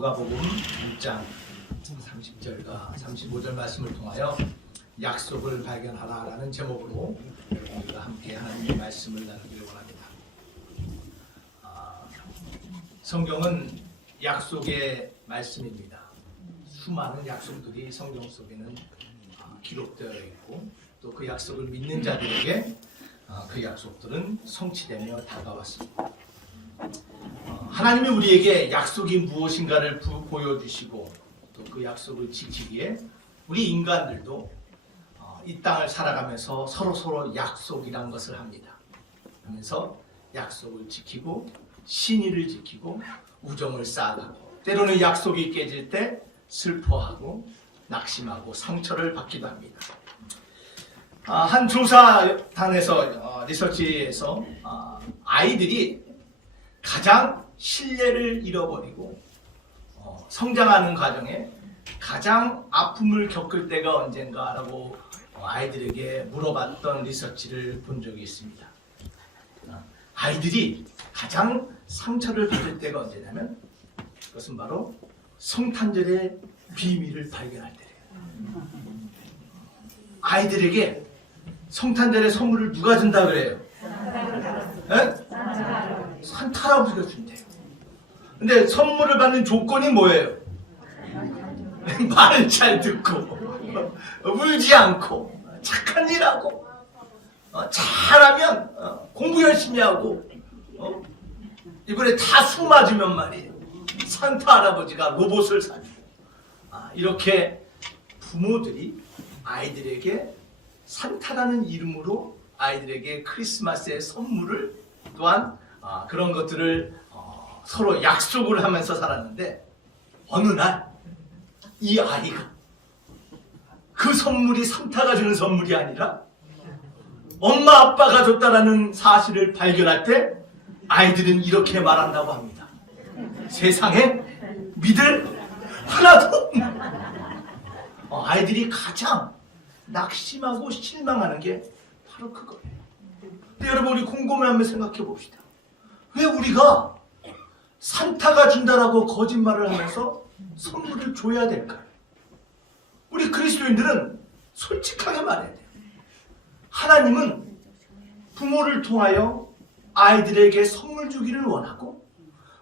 누가복음 6장 30절과 35절 말씀을 통하여 약속을 발견하라라는 제목으로 우리가 함께 하나님의 말씀을 나누기를 원합니다. 성경은 약속의 말씀입니다. 수많은 약속들이 성경 속에는 기록되어 있고 또 그 약속을 믿는 자들에게 그 약속들은 성취되며 다가왔습니다. 하나님이 우리에게 약속이 무엇인가를 보여주시고 또 그 약속을 지키기에 우리 인간들도 이 땅을 살아가면서 서로 약속이란 것을 합니다. 하면서 약속을 지키고 신의를 지키고 우정을 쌓아가고 때로는 약속이 깨질 때 슬퍼하고 낙심하고 상처를 받기도 합니다. 한 조사단에서 리서치에서 아이들이 가장 신뢰를 잃어버리고 성장하는 과정에 가장 아픔을 겪을 때가 언젠가라고 아이들에게 물어봤던 리서치를 본 적이 있습니다. 아이들이 가장 상처를 받을 때가 언제냐면 그것은 바로 성탄절의 비밀을 발견할 때예요. 아이들에게 성탄절의 선물을 누가 준다 그래요? 산타 할아버지가 준대요. 근데 선물을 받는 조건이 뭐예요? 말을 잘 듣고 울지 않고 착한 일하고 잘하면 공부 열심히 하고 이번에 다 수 맞으면 말이에요. 산타 할아버지가 로봇을 사주고 이렇게 부모들이 아이들에게 산타라는 이름으로 아이들에게 크리스마스의 선물을 또한 그런 것들을 서로 약속을 하면서 살았는데 어느 날 이 아이가 그 선물이 산타가 주는 선물이 아니라 엄마 아빠가 줬다라는 사실을 발견할 때 아이들은 이렇게 말한다고 합니다. 세상에 믿을 하나도 없나. 아이들이 가장 낙심하고 실망하는 게 바로 그거예요. 근데 여러분 우리 곰곰이 한번 생각해 봅시다. 왜 우리가 산타가 준다라고 거짓말을 하면서 선물을 줘야 될까요? 우리 그리스도인들은 솔직하게 말해야 돼요. 하나님은 부모를 통하여 아이들에게 선물 주기를 원하고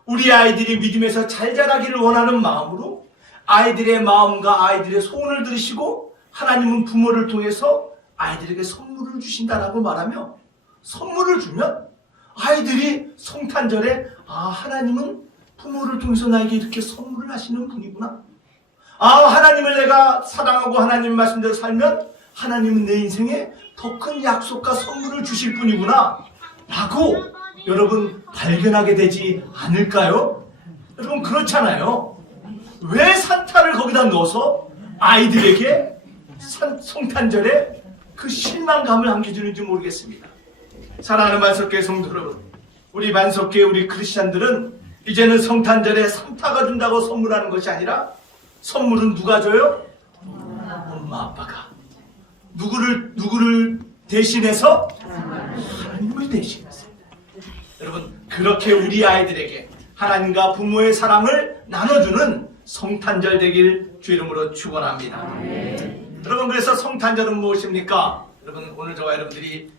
우리 아이들이 믿음에서 잘 자라기를 원하는 마음으로 아이들의 마음과 아이들의 소원을 들으시고 하나님은 부모를 통해서 아이들에게 선물을 주신다라고 말하며 선물을 주면 아이들이 성탄절에 하나님은 부모를 통해서 나에게 이렇게 선물을 하시는 분이구나. 하나님을 내가 사랑하고 하나님 말씀대로 살면 하나님은 내 인생에 더 큰 약속과 선물을 주실 분이구나 라고 여러분 발견하게 되지 않을까요? 여러분 그렇잖아요. 왜 산타를 거기다 넣어서 아이들에게 성탄절에 그 실망감을 안겨주는지 모르겠습니다. 사랑하는 만석교회 성도 여러분, 우리 만석교회 우리 크리스찬들은 이제는 성탄절에 산타가 준다고 선물하는 것이 아니라 선물은 누가 줘요? 엄마 아빠가. 누구를 대신해서? 하나님을 대신해서. 여러분 그렇게 우리 아이들에게 하나님과 부모의 사랑을 나눠주는 성탄절 되길 주 이름으로 축원합니다. 여러분 그래서 성탄절은 무엇입니까? 여러분 오늘 저와 여러분들이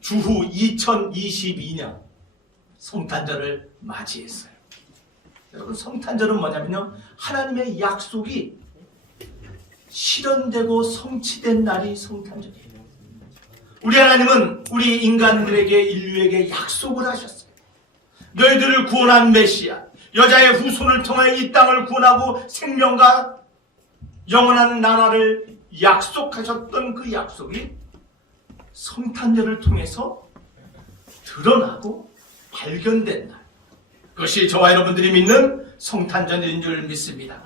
주후 2022년 성탄절을 맞이했어요. 여러분 성탄절은 뭐냐면요 하나님의 약속이 실현되고 성취된 날이 성탄절이에요. 우리 하나님은 우리 인간들에게 인류에게 약속을 하셨어요. 너희들을 구원한 메시아 여자의 후손을 통하여 이 땅을 구원하고 생명과 영원한 나라를 약속하셨던 그 약속이 성탄절을 통해서 드러나고 발견된 날. 그것이 저와 여러분들이 믿는 성탄절인 줄 믿습니다.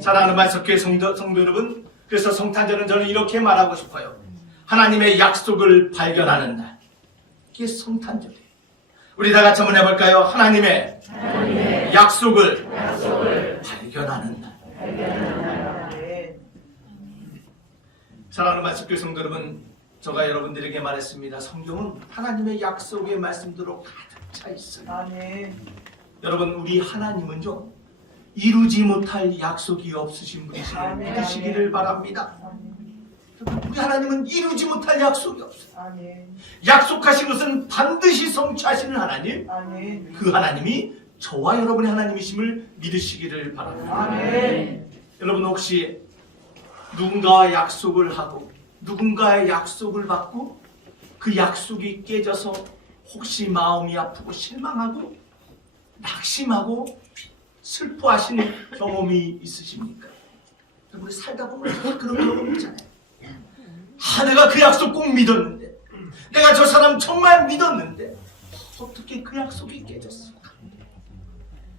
사랑하는 만석교회 성도 여러분, 그래서 성탄절은 저는 이렇게 말하고 싶어요. 하나님의 약속을 발견하는 날. 이게 성탄절이에요. 우리 다 같이 한번 해볼까요? 하나님의 약속을 발견하는 날. 사랑하는 만석교회 성도 여러분, 제가 여러분들에게 말했습니다. 성경은 하나님의 약속의 말씀대로 가득 차 있어요. 아멘. 여러분 우리 하나님은요 이루지 못할 약속이 없으신 분이심을 믿으시기를 바랍니다. 우리 하나님은 이루지 못할 약속이 없어요. 약속하신 것은 반드시 성취하시는 하나님, 그 하나님이 저와 여러분의 하나님이심을 믿으시기를 바랍니다. 여러분 혹시 누군가와 약속을 하고 누군가의 약속을 받고 그 약속이 깨져서 혹시 마음이 아프고 실망하고 낙심하고 슬퍼하시는 경험이 있으십니까? 우리 살다 보면 다 그런 경험 있잖아요. 내가 그 약속 꼭 믿었는데, 내가 저 사람 정말 믿었는데 어떻게 그 약속이 깨졌을까?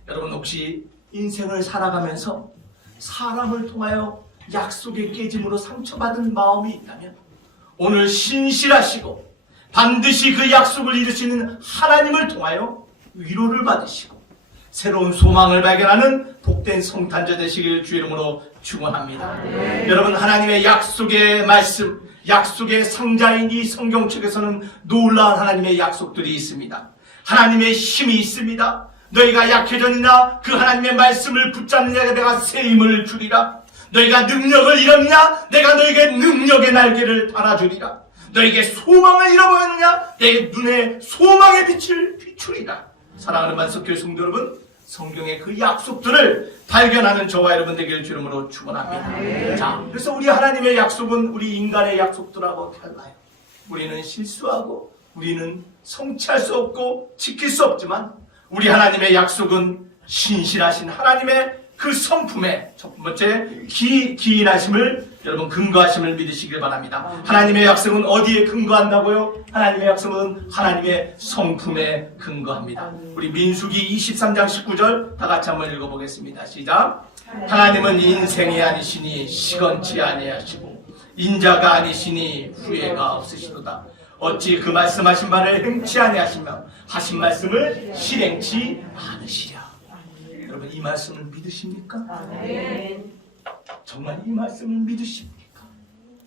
여러분 혹시 인생을 살아가면서 사람을 통하여 약속의 깨짐으로 상처받은 마음이 있다면 오늘 신실하시고 반드시 그 약속을 이루시는 하나님을 통하여 위로를 받으시고 새로운 소망을 발견하는 복된 성탄절 되시길 주의 이름으로 축원합니다. 여러분 하나님의 약속의 말씀, 약속의 상자인 이 성경책에서는 놀라운 하나님의 약속들이 있습니다. 하나님의 힘이 있습니다. 너희가 약해졌느냐 그 하나님의 말씀을 붙잡는 자에게 내가 새 힘을 주리라. 너희가 능력을 잃었느냐 내가 너희에게 능력의 날개를 달아주리라. 너희에게 소망을 잃어버렸느냐 내 눈에 소망의 빛을 비추리라. 사랑하는 만석교회 성도 여러분, 성경의 그 약속들을 발견하는 저와 여러분 되기를 주름으로 축원합니다. 자, 그래서 우리 하나님의 약속은 우리 인간의 약속들하고 달라요. 우리는 실수하고 우리는 성취할 수 없고 지킬 수 없지만 우리 하나님의 약속은 신실하신 하나님의 그 성품의 첫 번째 기인하심을 여러분 근거하심을 믿으시길 바랍니다. 하나님의 약속은 어디에 근거한다고요? 하나님의 약속은 하나님의 성품에 근거합니다. 우리 민수기 23장 19절 다 같이 한번 읽어보겠습니다. 시작. 하나님은 인생이 아니시니 시건치 아니하시고 인자가 아니시니 후회가 없으시도다. 어찌 그 말씀하신 바를 행치 아니하시며 하신 말씀을 실행치 않으시랴. 여러분 이 말씀을 믿으십니까? 정말 이 말씀을 믿으십니까?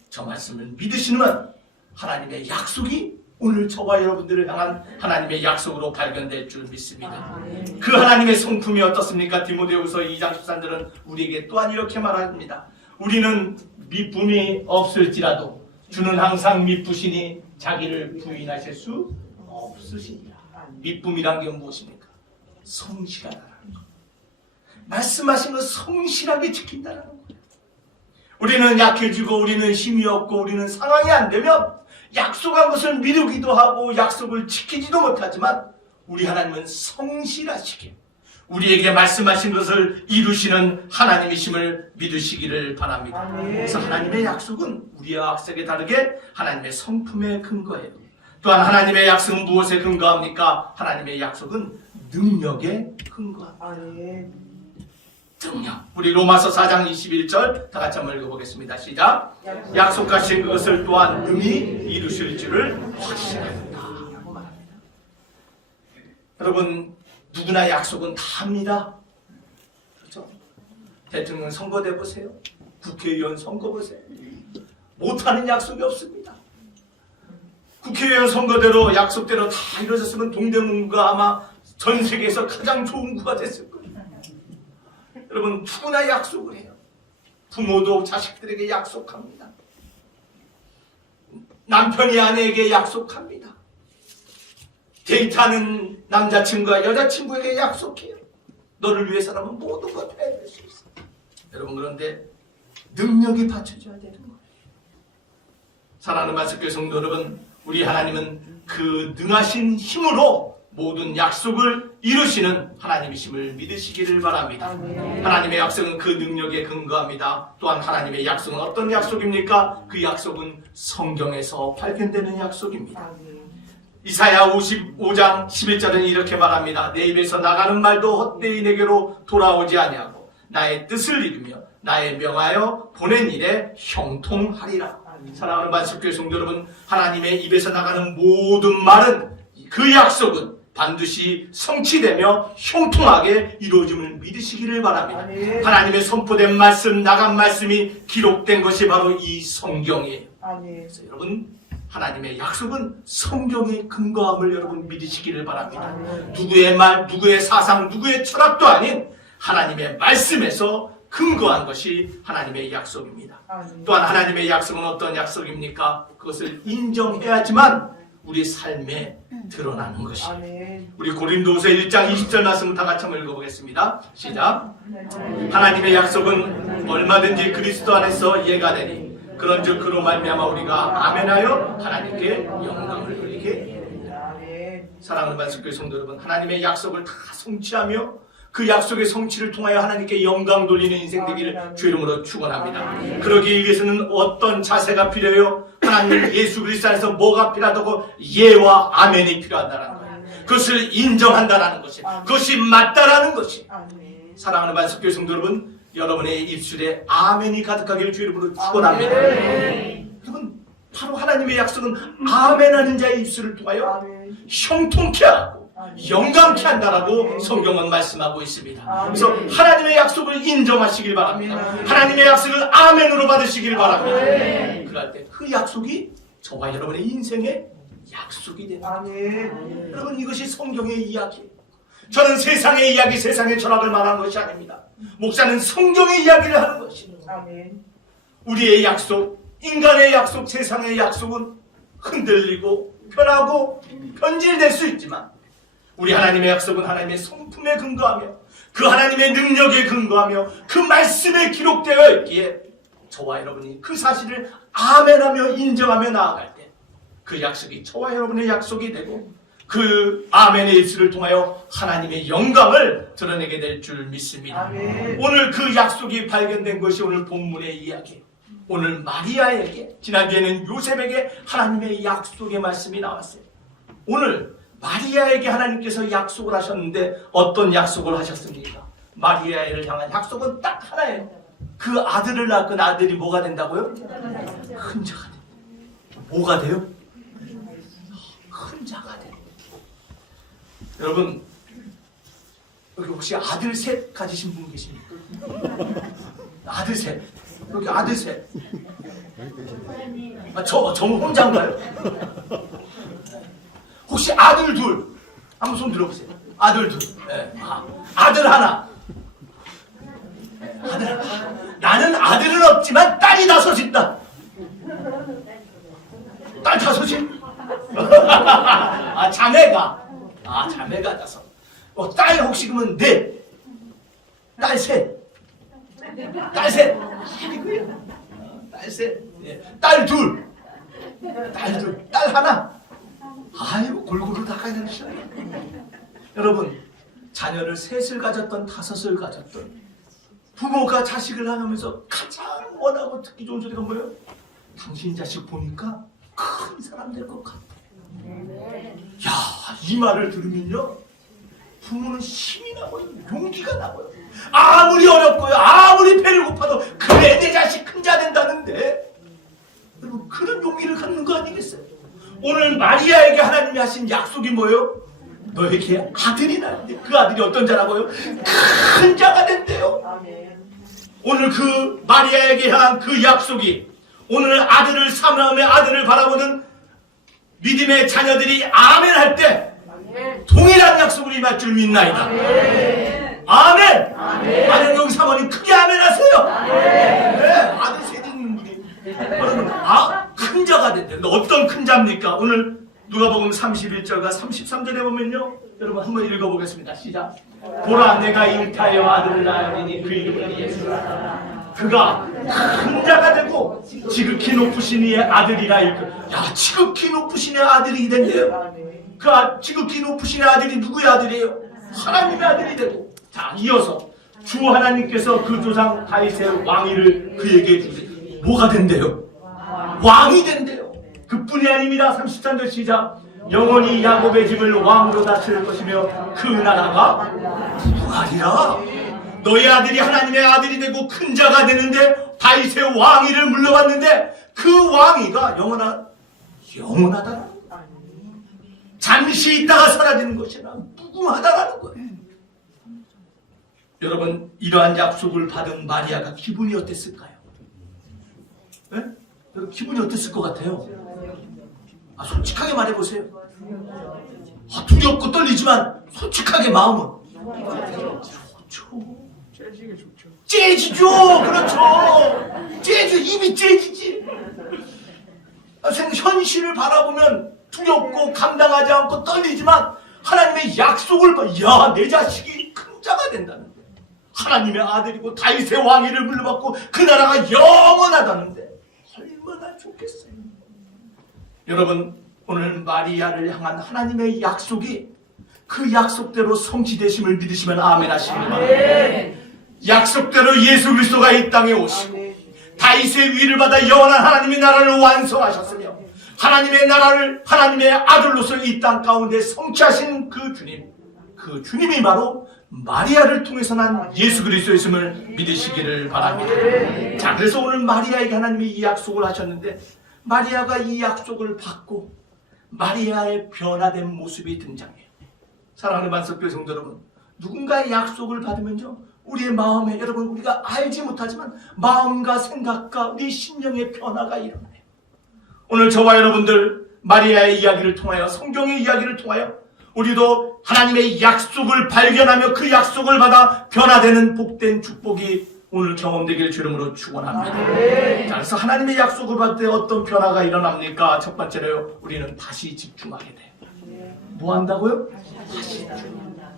저 말씀을 믿으시면 하나님의 약속이 오늘 저와 여러분들을 향한 하나님의 약속으로 발견될 줄 믿습니다. 그 하나님의 성품이 어떻습니까? 디모데후서 2장 13절은 우리에게 또한 이렇게 말합니다. 우리는 미쁨이 없을지라도 주는 항상 미쁘시니 자기를 부인하실 수 없으시니라. 미쁨이란 게 무엇입니까? 성실하다라는 것. 말씀하신 것 성실하게 지킨다라는 거예요. 우리는 약해지고 우리는 힘이 없고 우리는 상황이 안 되면 약속한 것을 미루기도 하고 약속을 지키지도 못하지만 우리 하나님은 성실하시게 우리에게 말씀하신 것을 이루시는 하나님이심을 믿으시기를 바랍니다. 그래서 하나님의 약속은 우리와 약속에 다르게 하나님의 성품에 근거해요. 또한 하나님의 약속은 무엇에 근거합니까? 하나님의 약속은 능력에 근거합니다. 능력. 우리 로마서 4장 21절 다 같이 한번 읽어보겠습니다. 시작. 약속하신 것을 또한 능히 이루실 줄을 확신합니다. 라고 말합니다. 여러분 누구나 약속은 다 합니다. 그렇죠? 대통령 선거대 보세요. 국회의원 선거 보세요. 못하는 약속이 없습니다. 국회의원 선거대로 약속대로 다 이루어졌으면 동대문구가 아마 전 세계에서 가장 좋은 구가 됐을 거예요. 여러분 누구나 약속을 해요. 부모도 자식들에게 약속합니다. 남편이 아내에게 약속합니다. 데이트하는 남자친구가 여자친구에게 약속해요. 너를 위해서라면 모든 것 해낼 수 있어. 여러분 그런데 능력이 받쳐져야 되는 거예요. 사랑하는 말씀교회 성도 여러분, 우리 하나님은 그 능하신 힘으로 모든 약속을 이루시는 하나님이심을 믿으시기를 바랍니다. 하나님의 약속은 그 능력에 근거합니다. 또한 하나님의 약속은 어떤 약속입니까? 그 약속은 성경에서 발견되는 약속입니다. 이사야 55장 11절은 이렇게 말합니다. 내 입에서 나가는 말도 헛되이 내게로 돌아오지 아니하고 나의 뜻을 이루며 나의 명하여 보낸 일에 형통하리라. 사랑하는 만습교회 성도 여러분, 하나님의 입에서 나가는 모든 말은 그 약속은 반드시 성취되며 형통하게 이루어짐을 믿으시기를 바랍니다. 하나님의 선포된 말씀, 나간 말씀이 기록된 것이 바로 이 성경이에요. 그래서 여러분 하나님의 약속은 성경의 근거함을 여러분 믿으시기를 바랍니다. 누구의 말, 누구의 사상, 누구의 철학도 아닌 하나님의 말씀에서 근거한 것이 하나님의 약속입니다. 또한 하나님의 약속은 어떤 약속입니까? 그것을 인정해야지만 우리 삶에 드러나는 것이에요. 우리 고린도후서 1장 20절 말씀을 다 같이 한번 읽어보겠습니다. 시작. 하나님의 약속은 얼마든지 그리스도 안에서 예가 되니 그런즉 그로 말미암아 우리가 아멘하여 하나님께 영광을 돌리게 됩니다. 사랑하는 만습교회 성도 여러분, 하나님의 약속을 다 성취하며 그 약속의 성취를 통하여 하나님께 영광 돌리는 인생 되기를 주 이름으로 축원합니다. 그러기 위해서는 어떤 자세가 필요해요? 하나님 예수 그리스도 안에서 뭐가 필요하다고? 예와 아멘이 필요하다는 거예요. 그것을 인정한다는 것이, 그것이 맞다라는 것이. 사랑하는 만습교회 성도 여러분, 여러분의 입술에 아멘이 가득하기를 주 이름으로 축원합니다. 여러분, 바로 하나님의 약속은 아멘하는 자의 입술을 통하여 형통케 하고 영광케 한다라고 성경은 말씀하고 있습니다. 그래서 하나님의 약속을 인정하시길 바랍니다. 하나님의 약속을 아멘으로 받으시길 바랍니다. 그럴 때 그 약속이 저와 여러분의 인생의 약속이 됩니다. 여러분, 이것이 성경의 이야기예요. 저는 세상의 이야기, 세상의 철학을 말하는 것이 아닙니다. 목사는 성경의 이야기를 하는 것입니다. 우리의 약속, 인간의 약속, 세상의 약속은 흔들리고 변하고 변질될 수 있지만 우리 하나님의 약속은 하나님의 성품에 근거하며 그 하나님의 능력에 근거하며 그 말씀에 기록되어 있기에 저와 여러분이 그 사실을 아멘하며 인정하며 나아갈 때 그 약속이 저와 여러분의 약속이 되고 그 아멘의 입술을 통하여 하나님의 영광을 드러내게 될 줄 믿습니다. 오늘 그 약속이 발견된 것이 오늘 본문의 이야기예요. 오늘 마리아에게, 지난주에는 요셉에게 하나님의 약속의 말씀이 나왔어요. 오늘 마리아에게 하나님께서 약속을 하셨는데 어떤 약속을 하셨습니까? 마리아를 향한 약속은 딱 하나예요. 그 아들을 낳은 아들이 뭐가 된다고요? 큰 자가 된다. 뭐가 돼요? 큰 자가 된다. 여러분, 여기 혹시 아들 셋 가지신 분 계십니까? 아들 셋. 여기 아들 셋. 저 혼자인가요? 혹시 아들 둘? 한번 손 들어보세요. 아들 둘. 네. 아들 하나. 네. 아들 하나. 나는 아들은 없지만 딸이 다섯 있다. 딸 다섯이? 자매가. 자매가 다섯. 딸 혹시 그러면 넷. 딸 셋. 딸 셋. 딸 셋. 딸 둘. 딸 둘. 딸 하나. 아이고, 골고루 다 가져주셔. 여러분, 자녀를 셋을 가졌던 다섯을 가졌던 부모가 자식을 낳으면서 가장 원하고 듣기 좋은 소리가 뭐예요? 당신 자식 보니까 큰 사람 될 것 같아. 야, 이 말을 들으면요, 부모는 힘이 나고요, 용기가 나고요. 아무리 어렵고요, 아무리 배를 고파도 그래 내 자식 큰 자 된다는데, 여러분, 그런 용기를 갖는 거 아니겠어요? 오늘 마리아에게 하나님이 하신 약속이 뭐예요? 너에게 아들이 나는데 그 아들이 어떤 자라고요? 큰 자가 된대요. 오늘 그 마리아에게 향한 그 약속이 오늘 아들을 사모하며 아들을 바라보는 믿음의 자녀들이 아멘 할 때 동일한 약속을 임할 줄 믿나이다. 아멘. 아멘. 여기 사모님 크게 아멘 하세요. 네, 아들 셋 있는 분이 큰 자가 된대. 근데 어떤 큰 자입니까? 오늘 누가복음 31절과 33절에 보면요, 여러분 한번 읽어보겠습니다. 시작. 보라, 내가 잉타하여 아들을 낳으리니 그 이름은 예수라. 그가 큰 자가 되고 지극히 높으신 이의 아들이라 일컬. 야, 지극히 높으신 이의 아들이 된대요. 그 지극히 높으신 이의 아들이 누구의 아들이에요? 하나님의 아들이 되고. 자, 이어서 주 하나님께서 그 조상 다윗의 왕위를 그에게 주세요. 뭐가 된대요? 왕이 된대요. 그뿐이 아닙니다. 33절 시작. 영원히 야곱의 집을 왕으로 다스릴 것이며 그 나라가 무하리라. 너희 아들이 하나님의 아들이 되고 큰 자가 되는데 다윗의 왕위를 물려받는데 그 왕위가 영원하다. 잠시 있다가 사라지는 것이라 무궁하다라는 거예요. 여러분, 이러한 약속을 받은 마리아가 기분이 어땠을까요? 네? 기분이 어땠을 것 같아요? 솔직하게 말해보세요. 두렵고 떨리지만 솔직하게 마음은 좋죠. 째지게 좋죠. 째지죠. 그렇죠. 째지, 입이 째지지. 현실을 바라보면 두렵고 감당하지 않고 떨리지만 하나님의 약속을 봐. 야, 내 자식이 큰 자가 된다는데, 하나님의 아들이고 다윗의 왕위를 물려받고 그 나라가 영원하다는데 얼마나 좋겠어요. 여러분, 오늘 마리아를 향한 하나님의 약속이 그 약속대로 성취되심을 믿으시면 아멘 하시기 바랍니다. 약속대로 예수 그리스도가 이 땅에 오시고 다윗의 위를 받아 영원한 하나님의 나라를 완성하셨으며 하나님의 나라를 하나님의 아들로서 이 땅 가운데 성취하신 그 주님이 바로 마리아를 통해서 난 예수 그리스도였음을 믿으시기를 바랍니다. 자, 그래서 오늘 마리아에게 하나님이 이 약속을 하셨는데, 마리아가 이 약속을 받고 마리아의 변화된 모습이 등장해요. 사랑하는 만석교회 성도 여러분, 누군가의 약속을 받으면요, 우리의 마음에, 여러분, 우리가 알지 못하지만 마음과 생각과 우리 심령의 변화가 일어나요. 오늘 저와 여러분들 마리아의 이야기를 통하여, 성경의 이야기를 통하여 우리도 하나님의 약속을 발견하며 그 약속을 받아 변화되는 복된 축복이 오늘 경험되길 주름으로 축원합니다. 자, 그래서 하나님의 약속을 받을 때 어떤 변화가 일어납니까? 첫 번째로 우리는 다시 집중하게 돼요. 뭐 한다고요? 다시 집중한다.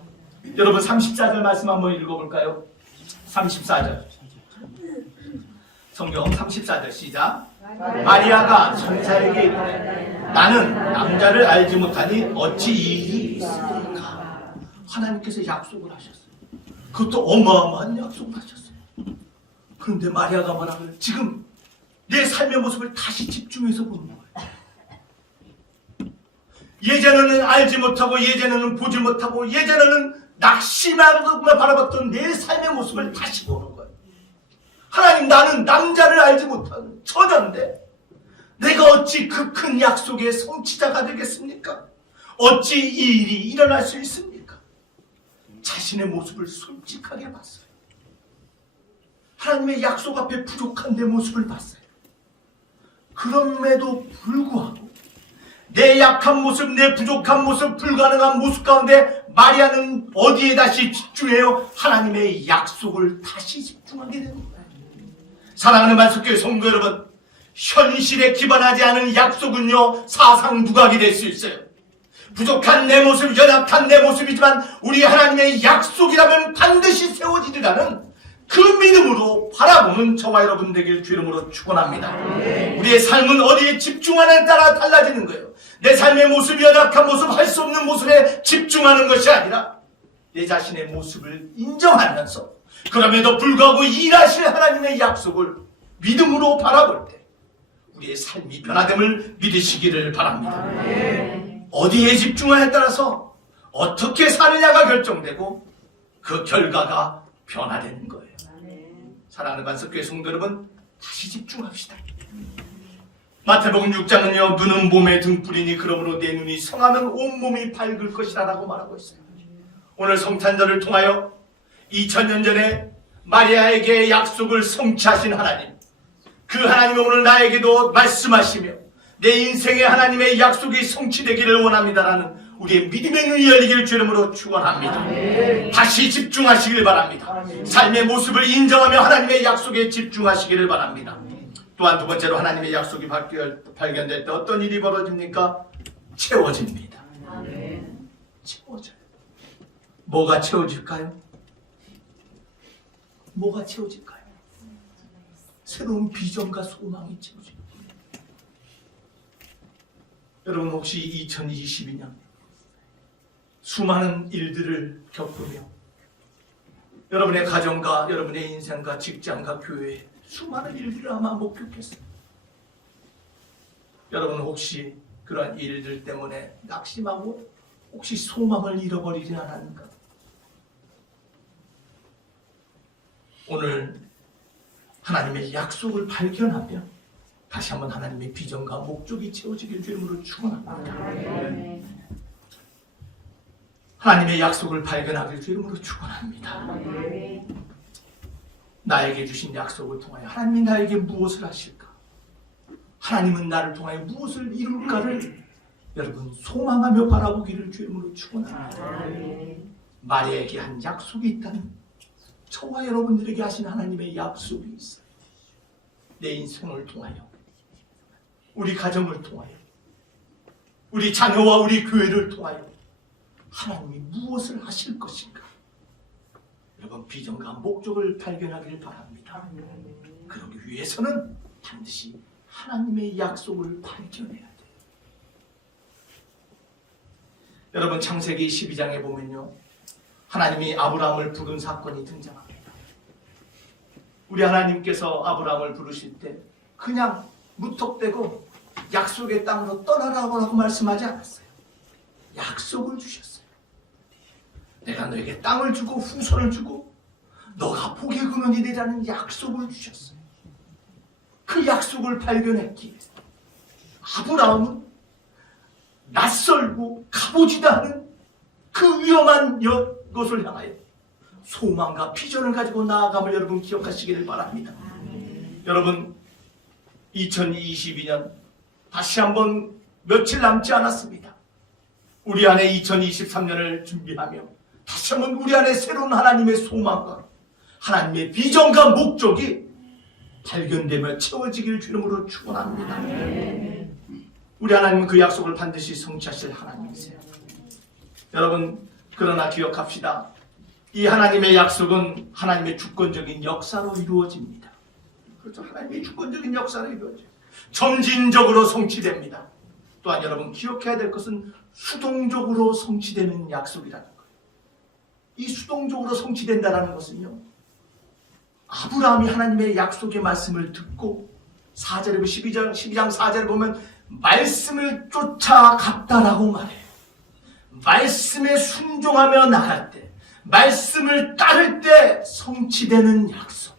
여러분 34절 말씀 한번 읽어볼까요? 34절 성경 34절 시작. 마리아가 천사에게 이르되 나는 남자를 알지 못하니 어찌 이 일이 있습니까? 하나님께서 약속을 하셨어요. 그것도 어마어마한 약속을 하셨어요. 그런데 마리아가 뭐라 그래요? 지금 내 삶의 모습을 다시 집중해서 보는 거예요. 예전에는 알지 못하고, 예전에는 보지 못하고, 예전에는 낙심하고 바라봤던 내 삶의 모습을 다시 보는 거예요. 하나님, 나는 남자를 알지 못하는 처자인데 내가 어찌 그 큰 약속의 성취자가 되겠습니까? 어찌 이 일이 일어날 수 있습니까? 자신의 모습을 솔직하게 봤어요. 하나님의 약속 앞에 부족한 내 모습을 봤어요. 그럼에도 불구하고 내 약한 모습, 내 부족한 모습, 불가능한 모습 가운데 마리아는 어디에 다시 집중해요? 하나님의 약속을 다시 집중하게 되는 거예요. 사랑하는 만석교회 성도 여러분, 현실에 기반하지 않은 약속은요, 사상 누각이 될 수 있어요. 부족한 내 모습, 연약한 내 모습이지만 우리 하나님의 약속이라면 반드시 세워지리라는 그 믿음으로 바라보는 저와 여러분 되길 주 이름으로 축원합니다. 우리의 삶은 어디에 집중하느냐에 따라 달라지는 거예요. 내 삶의 모습, 연약한 모습, 할 수 없는 모습에 집중하는 것이 아니라 내 자신의 모습을 인정하면서 그럼에도 불구하고 일하실 하나님의 약속을 믿음으로 바라볼 때 우리의 삶이 변화됨을 믿으시기를 바랍니다. 어디에 집중하냐에 따라서 어떻게 사느냐가 결정되고 그 결과가 변화되는 거예요. 사랑하는 만석교회 성도 여러분, 다시 집중합시다. 마태복음 6장은요, 눈은 몸의 등불이니 그러므로 내 눈이 성하면 온몸이 밝을 것이라 라고 말하고 있어요. 오늘 성탄절을 통하여 2000년 전에 마리아에게 약속을 성취하신 하나님, 그 하나님이 오늘 나에게도 말씀하시며 내 인생에 하나님의 약속이 성취되기를 원합니다라는 우리의 믿음의 눈이 열리기를 주 이름으로 축원합니다. 다시 집중하시길 바랍니다. 삶의 모습을 인정하며 하나님의 약속에 집중하시기를 바랍니다. 또한 두 번째로 하나님의 약속이 발견될 때 어떤 일이 벌어집니까? 채워집니다. 채워져요. 뭐가 채워질까요? 뭐가 채워질까요? 새로운 비전과 소망이 채워집니다. 여러분 혹시 2022년 수많은 일들을 겪으며 여러분의 가정과 여러분의 인생과 직장과 교회에 수많은 일들을 아마 목격했어요. 여러분 혹시 그러한 일들 때문에 낙심하고 혹시 소망을 잃어버리지 않았는가? 오늘 하나님의 약속을 발견하며 다시 한번 하나님의 비전과 목적이 채워지길 주님으로 축원합니다. 하나님의 약속을 발견하길 주님으로 축원합니다. 나에게 주신 약속을 통하여 하나님이 나에게 무엇을 하실까? 하나님은 나를 통하여 무엇을 이룰까를 여러분 소망하며 바라보기를 주님으로 축원합니다. 마리아에게 한 약속이 있다는 저와 여러분들에게 하신 하나님의 약속이 있어요. 내 인생을 통하여, 우리 가정을 통하여, 우리 자녀와 우리 교회를 통하여 하나님이 무엇을 하실 것인가? 여러분, 비전과 목적을 발견하기를 바랍니다. 그러기 위해서는 반드시 하나님의 약속을 발견해야 돼요. 여러분, 창세기 12장에 보면요, 하나님이 아브라함을 부른 사건이 등장합니다. 우리 하나님께서 아브라함을 부르실 때 그냥 무턱대고 약속의 땅으로 떠나라고 말씀하지 않았어요. 약속을 주셨어요. 내가 너에게 땅을 주고 후손을 주고 너가 복의 근원이 되라는 약속을 주셨어요. 그 약속을 발견했기에 아브라함은 낯설고 가보지도 않은 그 위험한 것을 향하여 소망과 비전을 가지고 나아감을 여러분 기억하시기를 바랍니다. 여러분, 2022년 다시 한번 며칠 남지 않았습니다. 우리 안에 2023년을 준비하며 다시 한번 우리 안에 새로운 하나님의 소망과 하나님의 비전과 목적이 발견되며 채워지기를 주님으로 축원합니다. 우리 하나님은 그 약속을 반드시 성취하실 하나님이세요. 여러분, 그러나 기억합시다. 이 하나님의 약속은 하나님의 주권적인 역사로 이루어집니다. 그렇죠. 하나님의 주권적인 역사로 이루어져요. 점진적으로 성취됩니다. 또한 여러분 기억해야 될 것은 수동적으로 성취되는 약속이라는 거예요. 이 수동적으로 성취된다는 것은요, 아브라함이 하나님의 약속의 말씀을 듣고 4절에 12장 4절에 보면 말씀을 쫓아갔다라고 말해요. 말씀에 순종하며 나갈 때, 말씀을 따를 때 성취되는 약속,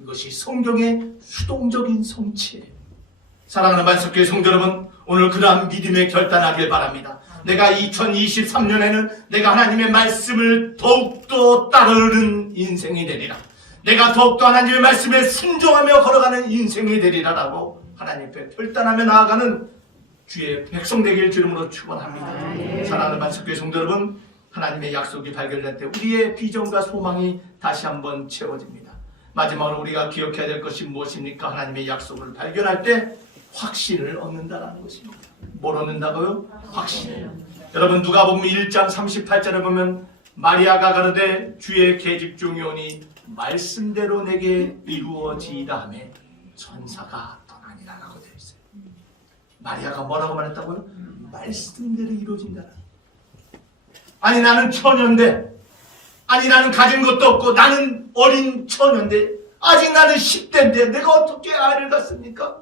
이것이 성경의 수동적인 성취예요. 사랑하는 만석교회 성도 여러분, 오늘 그러한 믿음에 결단하길 바랍니다. 내가 2023년에는 내가 하나님의 말씀을 더욱더 따르는 인생이 되리라. 내가 더욱더 하나님의 말씀에 순종하며 걸어가는 인생이 되리라라고 하나님 앞에 결단하며 나아가는 주의 백성 되길 주름으로 축원합니다. 사랑하는 만석교회 성도 여러분, 하나님의 약속이 발견될 때 우리의 비전과 소망이 다시 한번 채워집니다. 마지막으로 우리가 기억해야 될 것이 무엇입니까? 하나님의 약속을 발견할 때 확신을 얻는다는 것입니다. 뭘 얻는다고요? 확신을. 여러분, 누가복음 1장 38절에 보면 마리아가 가로되 주의 계집종이 오니 말씀대로 내게 이루어지이다 하며 천사가 떠나니라라고 되어 있어요. 마리아가 뭐라고 말했다고요? 말씀대로 이루어진다는. 아니, 나는 처녀인데, 아니, 나는 가진 것도 없고 나는 어린 처녀인데, 아직 나는 10대인데 내가 어떻게 아이를 갖습니까?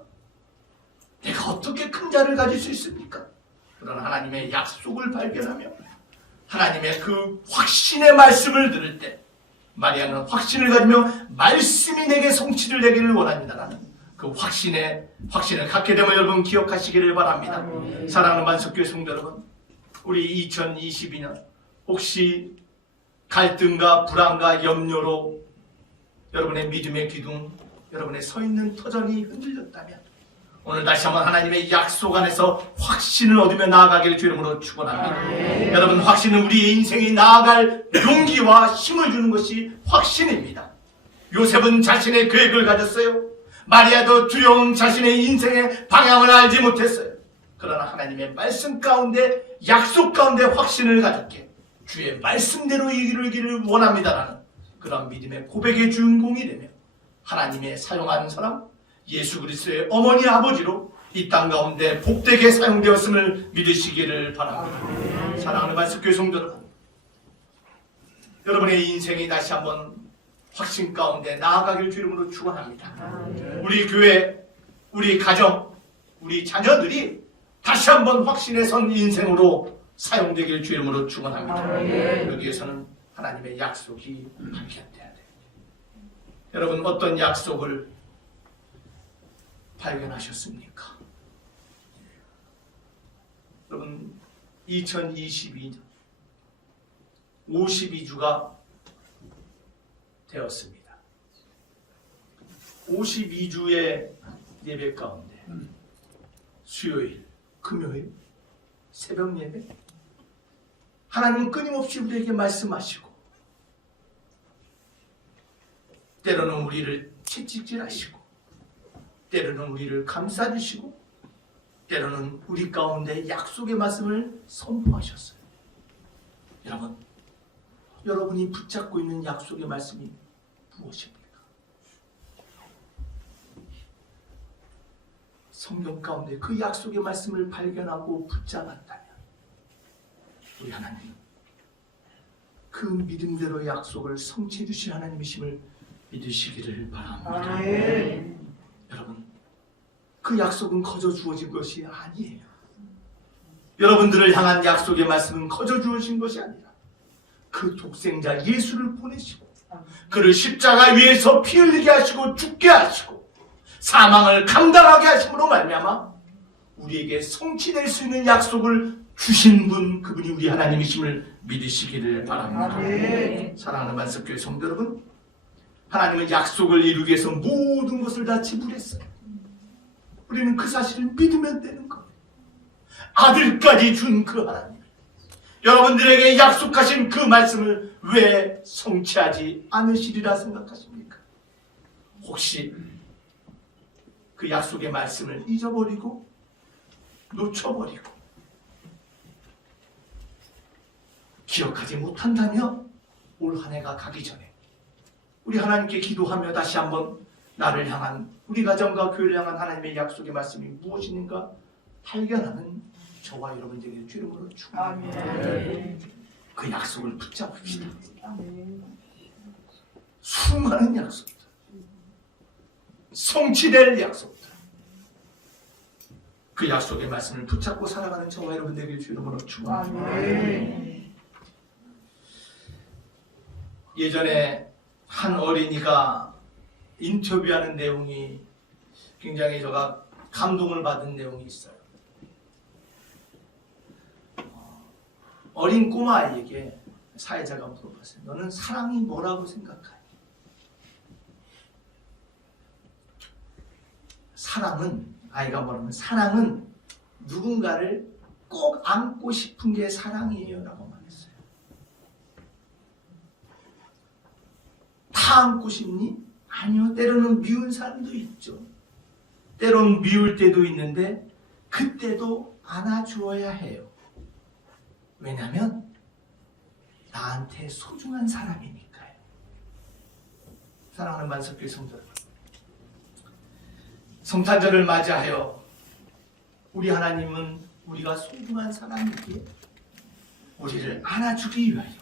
내가 어떻게 큰 자를 가질 수 있습니까? 그런 하나님의 약속을 발견하며 하나님의 그 확신의 말씀을 들을 때 마리아는 확신을 가지며 말씀이 내게 성취를 되기를 원합니다라는 그 확신을 갖게 되면 여러분 기억하시기를 바랍니다. 사랑하는 만석교회 성도 여러분, 우리 2022년 혹시 갈등과 불안과 염려로 여러분의 믿음의 기둥, 여러분의 서 있는 터전이 흔들렸다면 오늘 다시 한번 하나님의 약속 안에서 확신을 얻으며 나아가기를 주 이름으로 축원합니다. 여러분, 확신은 우리의 인생이 나아갈 용기와 힘을 주는 것이 확신입니다. 요셉은 자신의 계획을 가졌어요. 마리아도 두려운 자신의 인생의 방향을 알지 못했어요. 그러나 하나님의 말씀 가운데, 약속 가운데 확신을 가졌기에 주의 말씀대로 이루기를 원합니다라는 그런 믿음의 고백의 주인공이 되며 하나님의 사용하는 사람, 예수 그리스도의 어머니 아버지로 이 땅 가운데 복되게 사용되었음을 믿으시기를 바랍니다. 사랑하는 만석교회 성도 여러분, 여러분의 인생이 다시 한번 확신 가운데 나아가길 주 이름으로 축원합니다. 우리 교회, 우리 가정, 우리 자녀들이 다시 한번 확신에 선 인생으로 사용되길 주 이름으로 축원합니다. 여기에서는 하나님의 약속이 발견돼야 돼요. 여러분, 어떤 약속을 발견하셨습니까? 여러분, 2022년 52주가 되었습니다. 52주의 예배 가운데 수요일, 금요일, 새벽 예배, 하나님은 끊임없이 우리에게 말씀하시고 때로는 우리를 채찍질하시고, 때로는 우리를 감싸주시고, 때로는 우리 가운데 약속의 말씀을 선포하셨어요. 여러분, 여러분이 붙잡고 있는 약속의 말씀이 무엇입니까? 성경 가운데 그 약속의 말씀을 발견하고 붙잡았다면 우리 하나님, 그 믿음대로 약속을 성취해 주실 하나님이심을 믿으시기를 바랍니다. 여러분, 그 약속은 거저 주어진 것이 아니에요. 여러분들을 향한 약속의 말씀은 거저 주어진 것이 아니라 그 독생자 예수를 보내시고 그를 십자가 위에서 피 흘리게 하시고 죽게 하시고 사망을 감당하게 하심으로 말미암아 우리에게 성취될 수 있는 약속을 주신 분, 그분이 우리 하나님이심을 믿으시기를 바랍니다. 사랑하는 만석교회 성도 여러분, 하나님은 약속을 이루기 위해서 모든 것을 다 지불했어요. 우리는 그 사실을 믿으면 되는 거예요. 아들까지 준 그 하나님, 여러분들에게 약속하신 그 말씀을 왜 성취하지 않으시리라 생각하십니까? 혹시 그 약속의 말씀을 잊어버리고 놓쳐버리고 기억하지 못한다면 올 한 해가 가기 전에 우리 하나님께 기도하며 다시 한번 나를 향한, 우리 가정과 교회를 향한 하나님의 약속의 말씀이 무엇인가 발견하는 저와 여러분 되기를 주 이름으로 축원합니다. 그 약속을 붙잡읍시다. 수많은 약속들, 성취될 약속들, 그 약속의 말씀을 붙잡고 살아가는 저와 여러분 되기를 주 이름으로 축원합니다. 예전에 한 어린이가 인터뷰하는 내용이 굉장히 제가 감동을 받은 내용이 있어요. 어린 꼬마아이에게 사회자가 물어봤어요. 너는 사랑이 뭐라고 생각하니? 사랑은, 아이가 뭐라면, 사랑은 누군가를 꼭 안고 싶은 게 사랑이에요 라고 말했어요. 다 안고 싶니? 아니요. 때로는 미운 사람도 있죠. 때로는 미울 때도 있는데 그때도 안아주어야 해요. 왜냐하면 나한테 소중한 사람이니까요. 사랑하는 만석교회 성도 여러분, 성탄절을 맞이하여 우리 하나님은 우리가 소중한 사람이기에 우리를 안아주기 위하여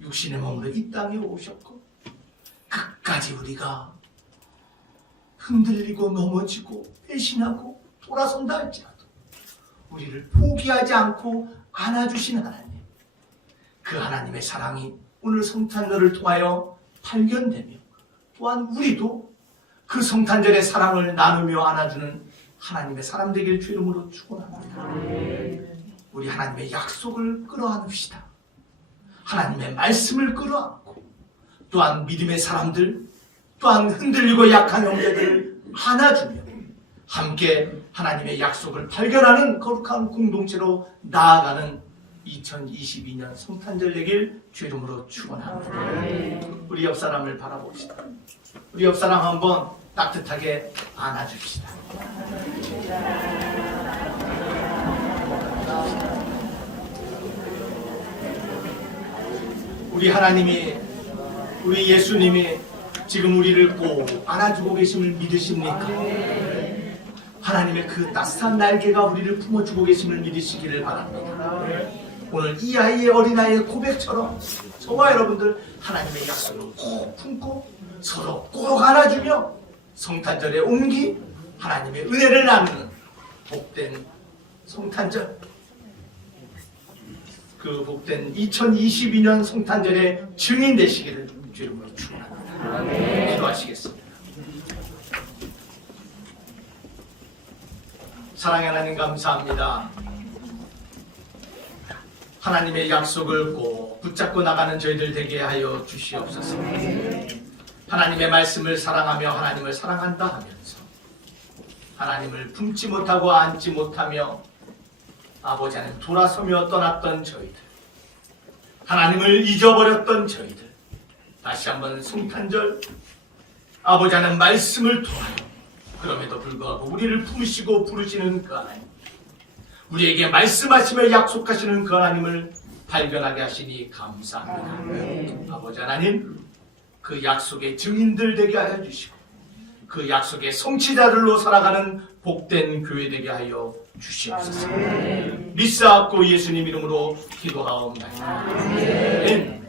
육신의 몸으로 이 땅에 오셨고, 끝까지 우리가 흔들리고 넘어지고 배신하고 돌아선다 할지라도 우리를 포기하지 않고 안아주신 하나님, 그 하나님의 사랑이 오늘 성탄절을 통하여 발견되며, 또한 우리도 그 성탄절의 사랑을 나누며 안아주는 하나님의 사람 되길 주 이름으로 축원합니다. 우리 하나님의 약속을 끌어안읍시다. 하나님의 말씀을 끌어안고, 또한 믿음의 사람들, 또한 흔들리고 약한 형제들을 안아주며 함께 하나님의 약속을 발견하는 거룩한 공동체로 나아가는 2022년 성탄절 되길 주 이름으로 축원합니다. 우리 옆 사람을 바라봅시다. 우리 옆 사람 한번 따뜻하게 안아줍시다. 우리 하나님이, 우리 예수님이 지금 우리를 꼭 안아주고 계심을 믿으십니까? 하나님의 그 따스한 날개가 우리를 품어주고 계심을 믿으시기를 바랍니다. 오늘 이 아이의, 어린아이의 고백처럼 저와 여러분들 하나님의 약속을 꼭 품고 서로 꼭 안아주며 성탄절의 온기, 하나님의 은혜를 나누는 복된 성탄절, 그 복된 2022년 성탄절의 증인 되시기를 주 이름으로 축원합니다. 기도하시겠습니다. 사랑의 하나님 감사합니다. 하나님의 약속을 꼭 붙잡고 나가는 저희들 되게 하여 주시옵소서. 하나님의 말씀을 사랑하며 하나님을 사랑한다 하면서 하나님을 품지 못하고 안지 못하며 아버지 하나님 돌아서며 떠났던 저희들, 하나님을 잊어버렸던 저희들, 다시 한번 성탄절 아버지 하나님 말씀을 통하여 그럼에도 불구하고 우리를 품으시고 부르시는 그 하나님, 우리에게 말씀하시며 약속하시는 그 하나님을 발견하게 하시니 감사합니다. 아버지 하나님, 그 약속의 증인들 되게 하여 주시고 그 약속의 성취자들로 살아가는 복된 교회 되게 하여 주시옵소서. 믿사옵고 예수님 이름으로 기도하옵나이다. 아멘.